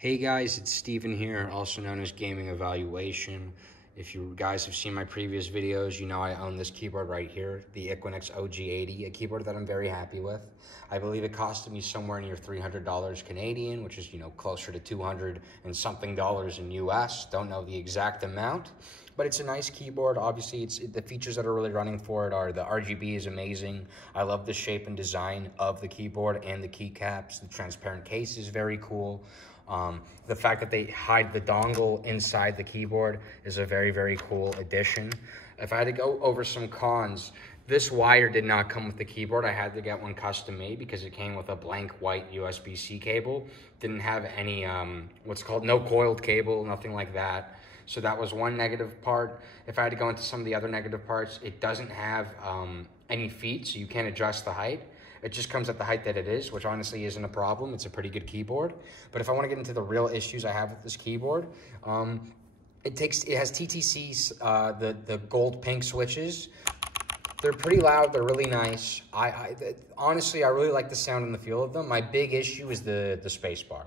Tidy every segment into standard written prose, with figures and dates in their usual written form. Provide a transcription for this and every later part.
Hey guys, it's Steven here, also known as Gaming Evaluation. If you guys have seen my previous videos, you know I own this keyboard right here, the Equinix OG80, a keyboard that I'm very happy with. I believe it costed me somewhere near $300 Canadian, which is, closer to 200 and something dollars in US. Don't know the exact amount, but it's a nice keyboard. Obviously, the features that are really running for it are the RGB is amazing. I love the shape and design of the keyboard and the keycaps. The transparent case is very cool. The fact that they hide the dongle inside the keyboard is a very, very cool addition. If I had to go over some cons, this wire did not come with the keyboard. I had to get one custom made because it came with a blank white USB-C cable. Didn't have any, no coiled cable, nothing like that. So that was one negative part. If I had to go into some of the other negative parts, it doesn't have any feet, so you can't adjust the height. It just comes at the height that it is, which honestly isn't a problem. It's a pretty good keyboard. But if I want to get into the real issues I have with this keyboard, it has TTC's, the gold pink switches. They're pretty loud. They're really nice. Honestly, I really like the sound and the feel of them. My big issue is the space bar.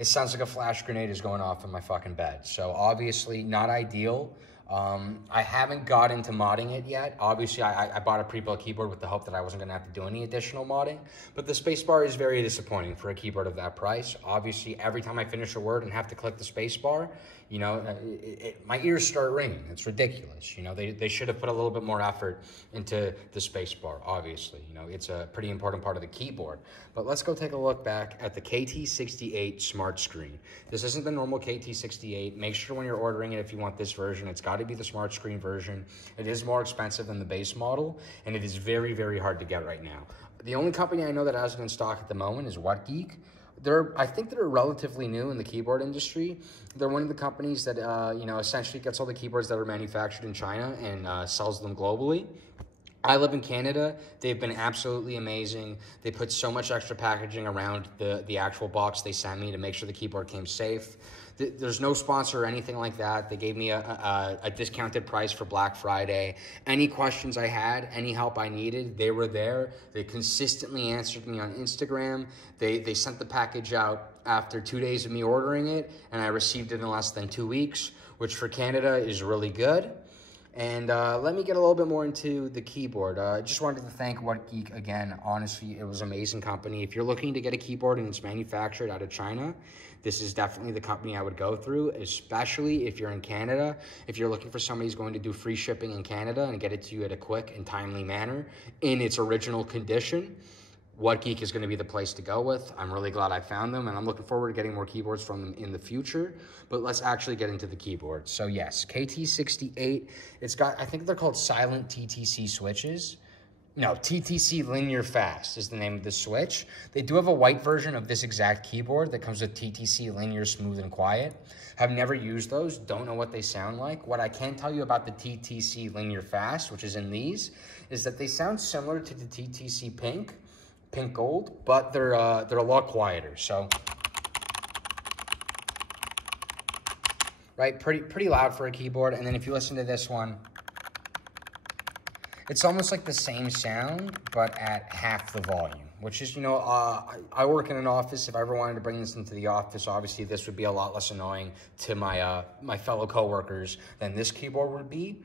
It sounds like a flash grenade is going off in my fucking bed. So obviously not ideal. I haven't got into modding it yet. Obviously, I bought a pre-built keyboard with the hope that I wasn't going to have to do any additional modding. But the spacebar is very disappointing for a keyboard of that price. Obviously, every time I finish a word and have to click the spacebar, my ears start ringing. It's ridiculous. They should have put a little bit more effort into the spacebar, obviously. It's a pretty important part of the keyboard. But let's go take a look back at the KT68 Smart Screen. This isn't the normal KT68. Make sure when you're ordering it, if you want this version, it's got to be the Smart Screen version. It is more expensive than the base model, and it is very, very hard to get right now. The only company I know that has it in stock at the moment is WhatGeek. I think they're relatively new in the keyboard industry. They're one of the companies that, essentially gets all the keyboards that are manufactured in China and sells them globally. I live in Canada. They've been absolutely amazing. They put so much extra packaging around the actual box they sent me to make sure the keyboard came safe. There's no sponsor or anything like that. They gave me a discounted price for Black Friday. Any questions I had, any help I needed, they were there. They consistently answered me on Instagram. They sent the package out after 2 days of me ordering it, and I received it in less than 2 weeks, which for Canada is really good. And let me get a little bit more into the keyboard. I just wanted to thank WhatGeek again. Honestly, it was an amazing company. If you're looking to get a keyboard and it's manufactured out of China, this is definitely the company I would go through, especially if you're in Canada. If you're looking for somebody who's going to do free shipping in Canada and get it to you at a quick and timely manner in its original condition, WhatGeek is going to be the place to go with. I'm really glad I found them, and I'm looking forward to getting more keyboards from them in the future. But let's actually get into the keyboard. So yes, KT68, I think they're called silent TTC switches. No, TTC Linear Fast is the name of the switch. They do have a white version of this exact keyboard that comes with TTC Linear Smooth and Quiet. Have never used those, don't know what they sound like. What I can tell you about the TTC Linear Fast, which is in these, is that they sound similar to the TTC Pink Gold, but they're a lot quieter. So, right, pretty loud for a keyboard. And then if you listen to this one, it's almost like the same sound, but at half the volume, which is, I work in an office. If I ever wanted to bring this into the office, obviously this would be a lot less annoying to my fellow coworkers than this keyboard would be.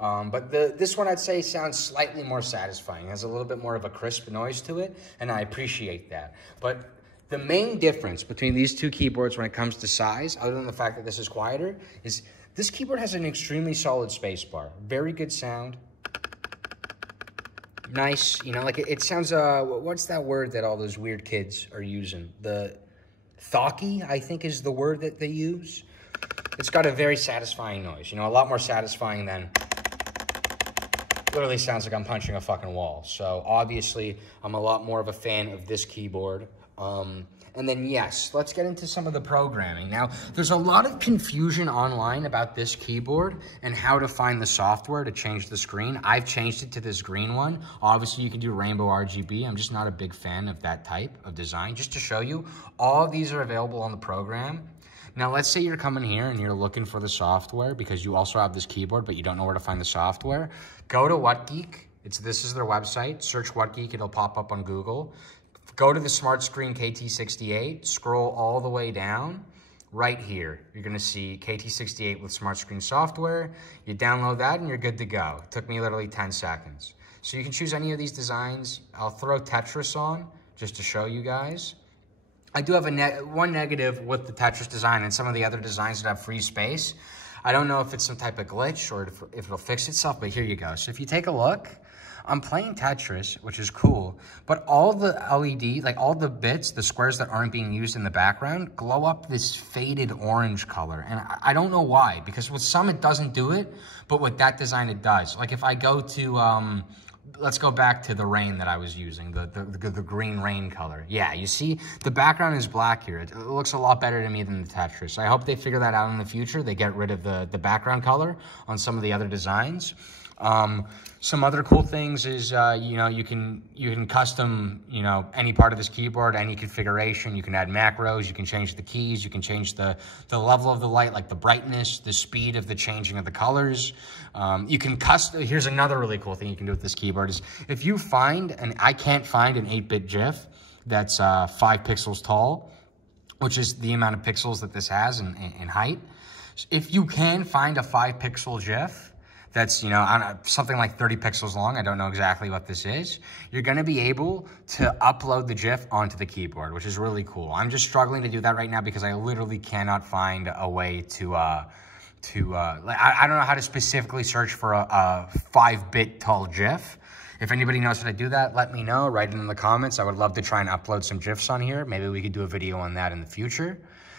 But this one I'd say sounds slightly more satisfying. It has a little bit more of a crisp noise to it, and I appreciate that. But the main difference between these two keyboards when it comes to size, other than the fact that this is quieter, is this keyboard has an extremely solid spacebar. Very good sound. Nice, it sounds, what's that word that all those weird kids are using? The thauky, I think, is the word that they use. It's got a very satisfying noise, a lot more satisfying than... Literally sounds like I'm punching a fucking wall. So obviously, I'm a lot more of a fan of this keyboard. And then yes, let's get into some of the programming. Now, there's a lot of confusion online about this keyboard and how to find the software to change the screen. I've changed it to this green one. Obviously, you can do rainbow RGB. I'm just not a big fan of that type of design. Just to show you, all of these are available on the program. Now, let's say you're coming here and you're looking for the software because you also have this keyboard, but you don't know where to find the software. Go to WhatGeek. This is their website. Search WhatGeek. It'll pop up on Google. go to the Smart Screen KT68, scroll all the way down. Right here, you're gonna see KT68 with Smart Screen software. You download that and you're good to go. It took me literally 10 seconds. So you can choose any of these designs. I'll throw Tetris on just to show you guys. I do have one negative with the Tetris design and some of the other designs that have free space. I don't know if it's some type of glitch or if it'll fix itself, but here you go. So if you take a look, I'm playing Tetris, which is cool, but all the LED, like all the bits, the squares that aren't being used in the background, glow up this faded orange color. And I don't know why, because with some it doesn't do it, but with that design it does. Like if I go to, let's go back to the rain that I was using, the green rain color. Yeah, you see, the background is black here. It looks a lot better to me than the Tetris. I hope they figure that out in the future. They get rid of the background color on some of the other designs. Some other cool things is, you know, you can custom, you know, any part of this keyboard, any configuration. You can add macros, you can change the keys, you can change the level of the light, like the brightness, the speed of the changing of the colors. You can here's another really cool thing you can do with this keyboard is if you find, and I can't find an 8-bit GIF that's 5 pixels tall, which is the amount of pixels that this has in height. If you can find a 5-pixel GIF, that's, you know, something like 30 pixels long. I don't know exactly what this is. You're going to be able to upload the GIF onto the keyboard, which is really cool. I'm just struggling to do that right now because I literally cannot find a way to I don't know how to specifically search for a 5-bit tall GIF. If anybody knows how to do that, let me know. Write it in the comments. I would love to try and upload some GIFs on here. Maybe we could do a video on that in the future.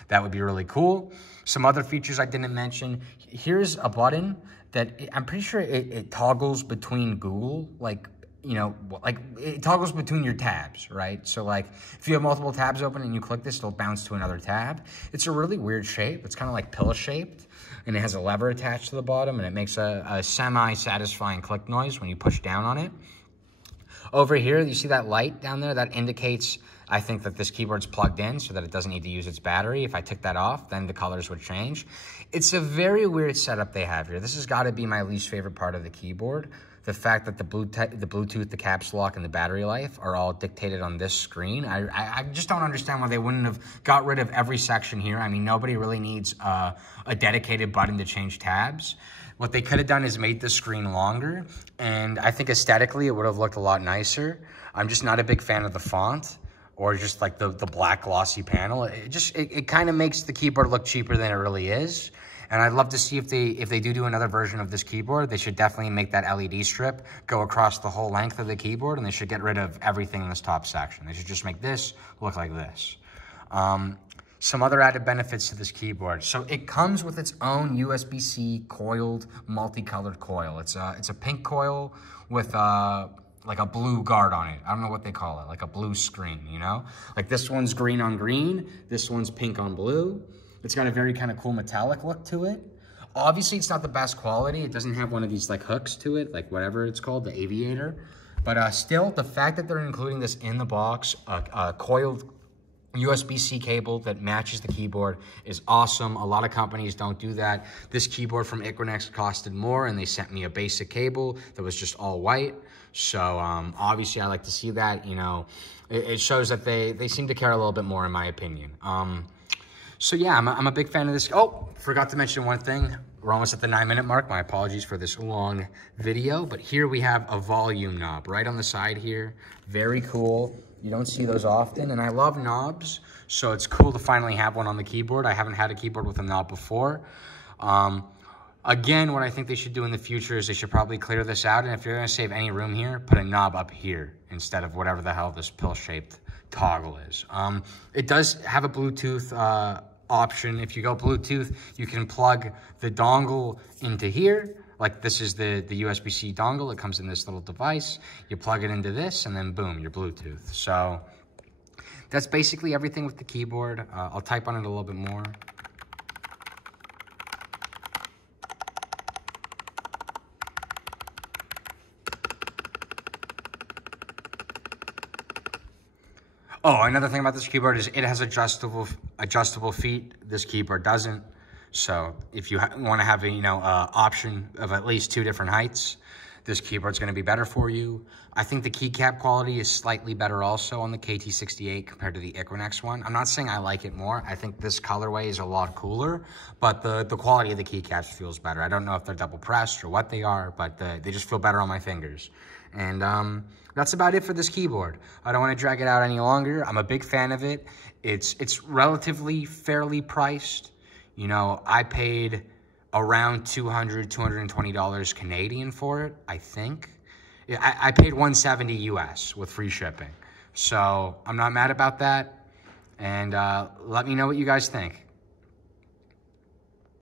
That would be really cool. Some other features I didn't mention. Here's a button that I'm pretty sure it toggles between Google, like, you know, like it toggles between your tabs, right? So like if you have multiple tabs open and you click this, it'll bounce to another tab. It's a really weird shape. It's kind of like pillow shaped and it has a lever attached to the bottom and it makes a semi-satisfying click noise when you push down on it. Over here, you see that light down there? That indicates, I think, that this keyboard's plugged in so that it doesn't need to use its battery. If I took that off, then the colors would change. It's a very weird setup they have here. This has got to be my least favorite part of the keyboard. The fact that the Bluetooth, the caps lock, and the battery life are all dictated on this screen. I just don't understand why they wouldn't have got rid of every section here. I mean, nobody really needs a dedicated button to change tabs. What they could have done is made the screen longer, and I think aesthetically it would have looked a lot nicer. I'm just not a big fan of the font or just like the black glossy panel. It kind of makes the keyboard look cheaper than it really is. And I'd love to see if they do another version of this keyboard, they should definitely make that LED strip go across the whole length of the keyboard, and they should get rid of everything in this top section. They should just make this look like this. Some other added benefits to this keyboard. So it comes with its own USB-C coiled, multicolored coil. It's a pink coil with like a blue guard on it. I don't know what they call it, like a blue screen, you know? Like this one's green on green, this one's pink on blue. It's got a very kind of cool metallic look to it. Obviously, it's not the best quality. It doesn't have one of these like hooks to it, like whatever it's called, the aviator. But still, the fact that they're including this in the box, a coiled USB-C cable that matches the keyboard is awesome. A lot of companies don't do that. This keyboard from Equinox costed more, and they sent me a basic cable that was just all white. So obviously, I like to see that. You know, it shows that they seem to care a little bit more, in my opinion. So yeah, I'm a big fan of this. Oh, forgot to mention one thing. We're almost at the 9-minute mark. My apologies for this long video, but here we have a volume knob right on the side here. Very cool. You don't see those often, and I love knobs, so it's cool to finally have one on the keyboard. I haven't had a keyboard with a knob before. Again, what I think they should do in the future is they should probably clear this out, and if you're gonna save any room here, put a knob up here instead of whatever the hell this pill-shaped toggle is. It does have a Bluetooth option. If you go Bluetooth, you can plug the dongle into here. Like this is the USB-C dongle. It comes in this little device. You plug it into this and then boom, you're Bluetooth. So that's basically everything with the keyboard. I'll type on it a little bit more. Oh, another thing about this keyboard is it has adjustable feet. This keyboard doesn't. So if you want to have a option of at least 2 different heights, this keyboard's gonna be better for you. I think the keycap quality is slightly better also on the KT68 compared to the Equinox one. I'm not saying I like it more. I think this colorway is a lot cooler, but the quality of the keycaps feels better. I don't know if they're double pressed or what they are, but they just feel better on my fingers. And that's about it for this keyboard. I don't want to drag it out any longer. I'm a big fan of it. It's relatively fairly priced. You know, I paid around $220 Canadian for it, I think. I paid $170 US with free shipping. So I'm not mad about that. And let me know what you guys think.